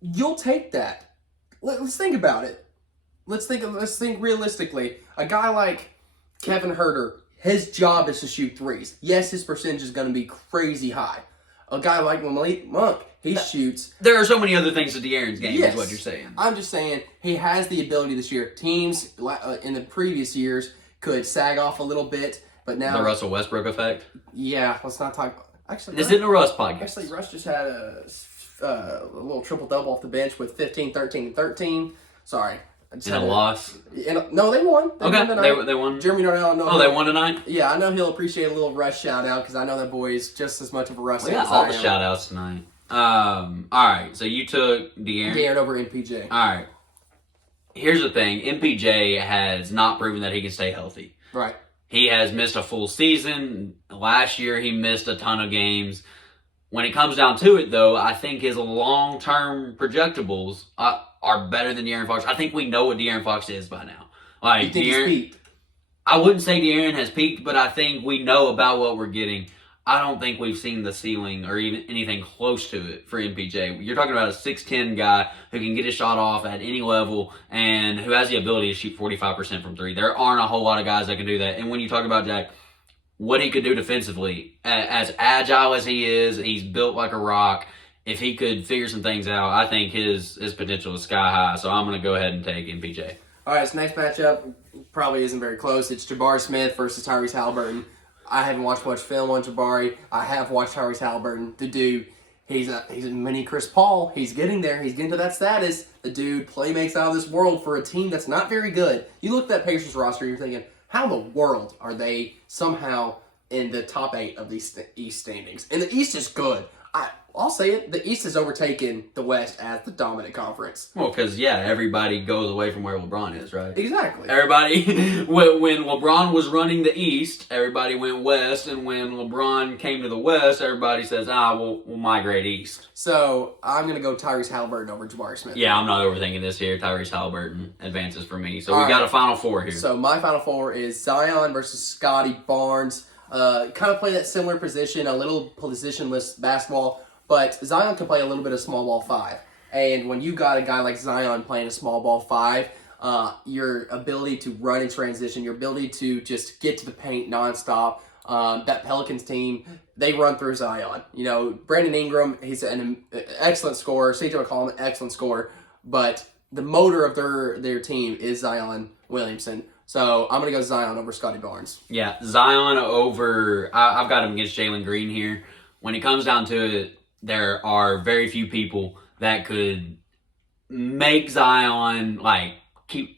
you'll take that. Let's think about it. Let's think realistically. A guy like Kevin Huerter, his job is to shoot threes. Yes, his percentage is going to be crazy high. A guy like Malik Monk, he shoots. There are so many other things to De'Aaron's game, is what you're saying. I'm just saying he has the ability this year. Teams in the previous years could sag off a little bit, but now... The Russell Westbrook effect? Yeah, let's not talk... Actually, this isn't a Russ podcast. Actually, Russ just had a little triple-double off the bench with 15, 13, and 13. Sorry. In a loss? No, they won. They won tonight. They won? Jeremy Darnell. They won tonight? Yeah, I know he'll appreciate a little Russ shout-out because I know that boy is just as much of a Russ fan as I am. all the shout-outs tonight. All right, so you took De'Aaron? De'Aaron over MPJ. All right. Here's the thing. MPJ has not proven that he can stay healthy. Right. He has missed a full season. Last year, he missed a ton of games. When it comes down to it, though, I think his long-term projectables are better than De'Aaron Fox. I think we know what De'Aaron Fox is by now. Like, you think he's peaked? I wouldn't say De'Aaron has peaked, but I think we know about what we're getting. I don't think we've seen the ceiling or even anything close to it for MPJ. You're talking about a 6'10 guy who can get his shot off at any level and who has the ability to shoot 45% from three. There aren't a whole lot of guys that can do that. And when you talk about Jack, what he could do defensively, as agile as he is, he's built like a rock. If he could figure some things out, I think his potential is sky high. So I'm going to go ahead and take MPJ. All right, so next matchup probably isn't very close. It's Jabari Smith versus Tyrese Halliburton. I haven't watched much film on Jabari. I have watched Tyrese Halliburton. The dude, he's a mini Chris Paul. He's getting there. He's getting to that status. The dude playmakes out of this world for a team that's not very good. You look at that Pacers roster, you're thinking, how in the world are they somehow in the top 8 of these East standings? And the East is good. I'll say it. The East has overtaken the West as the dominant conference. Well, because, everybody goes away from where LeBron is, right? Exactly. Everybody, when LeBron was running the East, everybody went West. And when LeBron came to the West, everybody says, we'll migrate East. So, I'm going to go Tyrese Halliburton over Jabari Smith. Yeah, I'm not overthinking this here. Tyrese Halliburton advances for me. So, we got a Final Four here. So, my Final Four is Zion versus Scotty Barnes. Kind of play that similar position, a little positionless basketball. But Zion can play a little bit of small ball 5. And when you got a guy like Zion playing a small ball 5, your ability to run in transition, your ability to just get to the paint nonstop, that Pelicans team, they run through Zion. Brandon Ingram, he's an excellent scorer. CJ McCollum, excellent scorer. But the motor of their team is Zion Williamson. So I'm going to go Zion over Scotty Barnes. Yeah, Zion over... I've got him against Jalen Green here. When it comes down to it, there are very few people that could make Zion,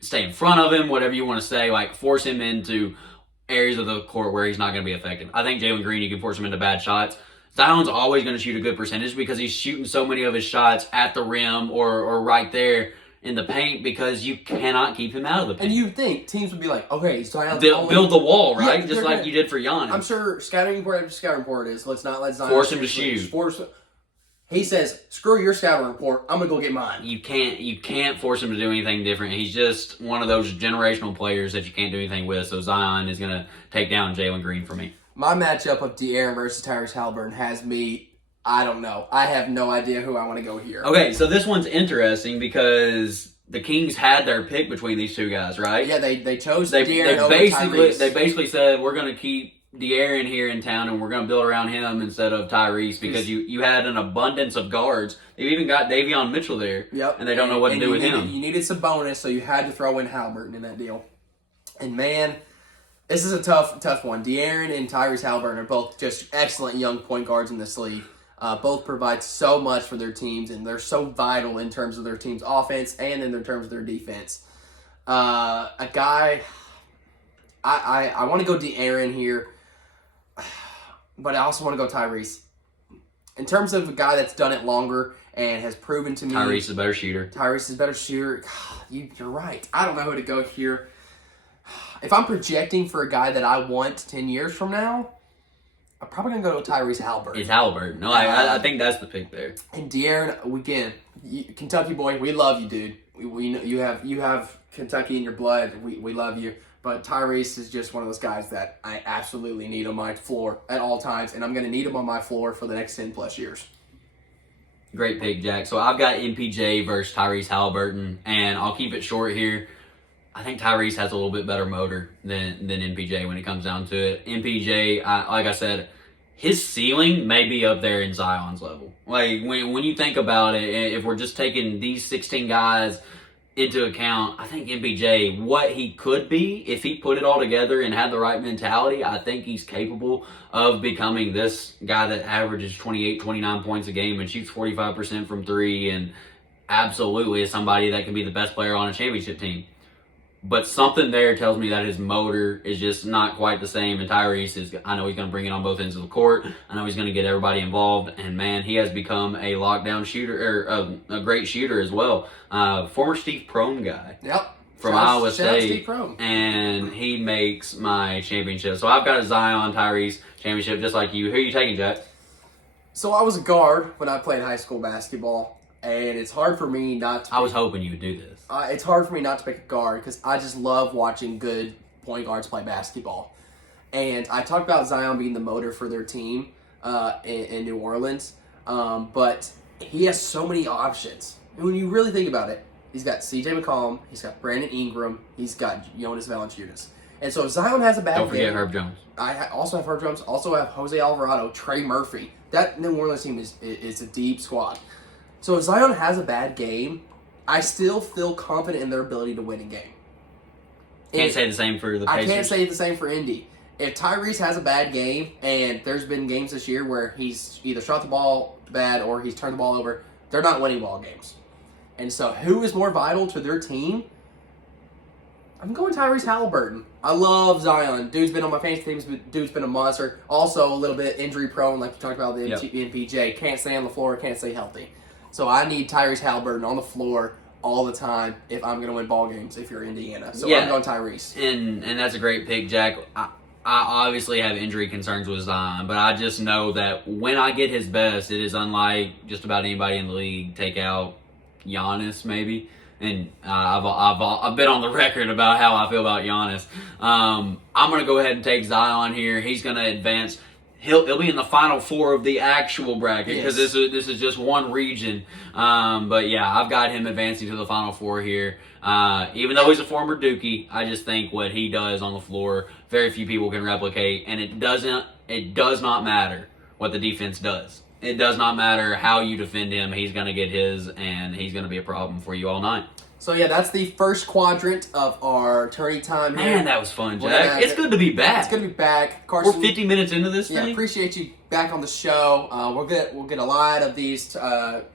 stay in front of him, whatever you want to say, force him into areas of the court where he's not going to be effective. I think Jalen Green, you can force him into bad shots. Zion's always going to shoot a good percentage because he's shooting so many of his shots at the rim or right there in the paint because you cannot keep him out of the paint. And you'd think teams would be like, okay, Zion's build the wall, right? Yeah, just like you did for Giannis. I'm sure scouting report is let's not let Zion force him to shoot. He says, screw your scouting report, I'm going to go get mine. You can't force him to do anything different. He's just one of those generational players that you can't do anything with, so Zion is going to take down Jalen Green for me. My matchup of De'Aaron versus Tyrese Halliburton has me, I don't know. I have no idea who I want to go here. Okay, so this one's interesting because the Kings had their pick between these two guys, right? Yeah, they chose De'Aaron over Tyrese. They basically said, we're going to keep De'Aaron here in town, and we're going to build around him instead of Tyrese because you had an abundance of guards. They've even got Davion Mitchell there, and they don't know what to do with him. You needed some bonus, so you had to throw in Halliburton in that deal. And man, this is a tough one. De'Aaron and Tyrese Halliburton are both just excellent young point guards in this league. Both provide so much for their teams, and they're so vital in terms of their team's offense and in terms of their defense. I want to go De'Aaron here. But I also want to go Tyrese. In terms of a guy that's done it longer and has proven to me... Tyrese is a better shooter. Tyrese is a better shooter. You're right. I don't know who to go here. If I'm projecting for a guy that I want 10 years from now, I'm probably going to go with Tyrese Halliburton. It's Halliburton. No, I think that's the pick there. And De'Aaron, again, Kentucky boy, we love you, dude. We know you have Kentucky in your blood. We love you. But Tyrese is just one of those guys that I absolutely need on my floor at all times, and I'm going to need him on my floor for the next 10-plus years. Great pick, Jack. So I've got MPJ versus Tyrese Halliburton, and I'll keep it short here. I think Tyrese has a little bit better motor than MPJ when it comes down to it. MPJ, like I said, his ceiling may be up there in Zion's level. Like, when you think about it, if we're just taking these 16 guys into account, I think MPJ, what he could be, if he put it all together and had the right mentality, I think he's capable of becoming this guy that averages 28, 29 points a game and shoots 45% from three and absolutely is somebody that can be the best player on a championship team. But something there tells me that his motor is just not quite the same. And Tyrese is, I know he's going to bring it on both ends of the court. I know he's going to get everybody involved. And man, he has become a lockdown shooter, or a great shooter as well. Former Steve Prohm guy. Yep. From Iowa State. And he makes my championship. So I've got a Zion Tyrese championship just like you. Who are you taking, Jack? So I was a guard when I played high school basketball. And it's hard for me not to... I was hoping you would do this. It's hard for me not to pick a guard because I just love watching good point guards play basketball. And I talked about Zion being the motor for their team in New Orleans. But he has so many options. And when you really think about it, he's got C.J. McCollum, he's got Brandon Ingram, he's got Jonas Valanciunas. And so if Zion has a bad game... Don't forget Herb Jones. I also have Herb Jones, also have Jose Alvarado, Trey Murphy. That New Orleans team is a deep squad. So if Zion has a bad game, I still feel confident in their ability to win a game. Can't say the same for the Pacers. I can't say the same for Indy. If Tyrese has a bad game, and there's been games this year where he's either shot the ball bad or he's turned the ball over, they're not winning ball games. And so who is more vital to their team? I'm going Tyrese Halliburton. I love Zion. Dude's been on my fantasy teams. Dude's been a monster. Also a little bit injury prone, like you talked about the MPJ. Can't stay on the floor, can't stay healthy. So I need Tyrese Halliburton on the floor all the time if I'm going to win ball games if you're Indiana. So I'm going Tyrese. And that's a great pick, Jack. I obviously have injury concerns with Zion, but I just know that when I get his best, it is unlike just about anybody in the league. Take out Giannis, maybe. And I've been on the record about how I feel about Giannis. I'm going to go ahead and take Zion here. He's going to advance. He'll be in the final four of the actual bracket because this is just one region. But yeah, I've got him advancing to the final four here. Even though he's a former Dookie, I just think what he does on the floor, very few people can replicate. And it does not matter what the defense does. It does not matter how you defend him. He's going to get his, and he's going to be a problem for you all night. So yeah, that's the first quadrant of our tourney time here. Man, that was fun, Jack. It's good to be back. It's good to be back. Carson, we're 50 minutes into this thing. Yeah, appreciate you back on the show. We'll get a lot of these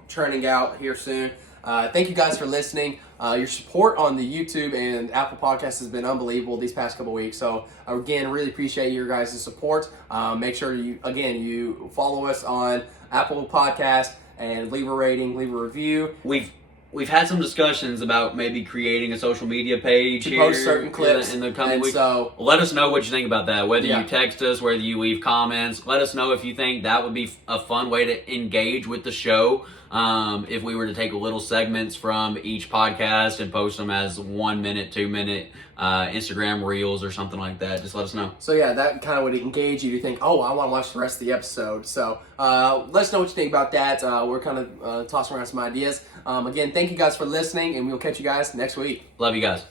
churning out here soon. Thank you guys for listening. Your support on the YouTube and Apple Podcasts has been unbelievable these past couple weeks. So again, really appreciate your guys' support. Make sure you follow us on Apple Podcasts and leave a rating, leave a review. We've had some discussions about maybe creating a social media page to here post certain clips in the coming weeks. So let us know what you think about that. Whether Yeah. you text us, whether you leave comments, let us know if you think that would be a fun way to engage with the show. If we were to take little segments from each podcast and post them as 1 minute, 2 minute Instagram reels or something like that, just let us know. So yeah, that kind of would engage you to think, oh, I want to watch the rest of the episode. So let us know what you think about that. We're kind of tossing around some ideas. Again, thank you guys for listening, and we'll catch you guys next week. Love you guys.